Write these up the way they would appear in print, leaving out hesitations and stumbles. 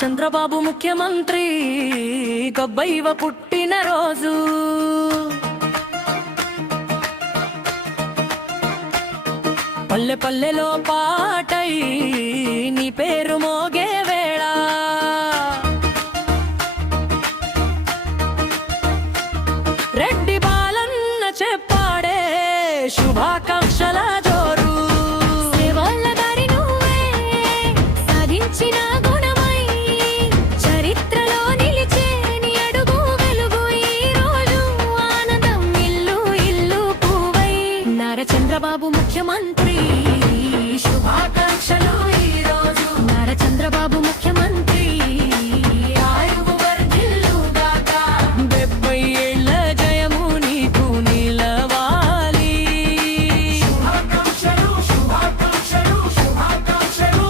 చంద్రబాబు ముఖ్యమంత్రి గొబ్బైవ పుట్టిన రోజు పల్లె పల్లెలో పాటై నీ పేరు మోగే వేళ రెడ్డి బాలన్న చెప్పాడే శుభాకాంక్షల జోరు సేవల దారి నువ్వే సాధించిన గుణమై చరిత్రలో నిలిచే నీ అడుగు వెలుగు ఈ రోజు ఆనందం ఇల్లు ఇల్లు పువ్వై నారా చంద్రబాబు ముఖ్యమంత్రి శుభాకాంక్షలు ఈ రోజు నారా చంద్రబాబు ముఖ్యమంత్రి ఆయువు వర్ధిల్లుగాక 70 ఏళ్ల జయము నీకు నిలవాలి శుభాకాంక్షలు శుభాకాంక్షలు శుభాకాంక్షలు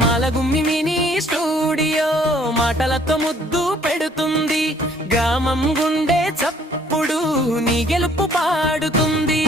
మాలగుమ్మి మినీ స్టూడియో మాటలతో ముద్దు పెడుతుంది గ్రామం గుండె చప్పుడు నీ గెలుపు పాడుతుంది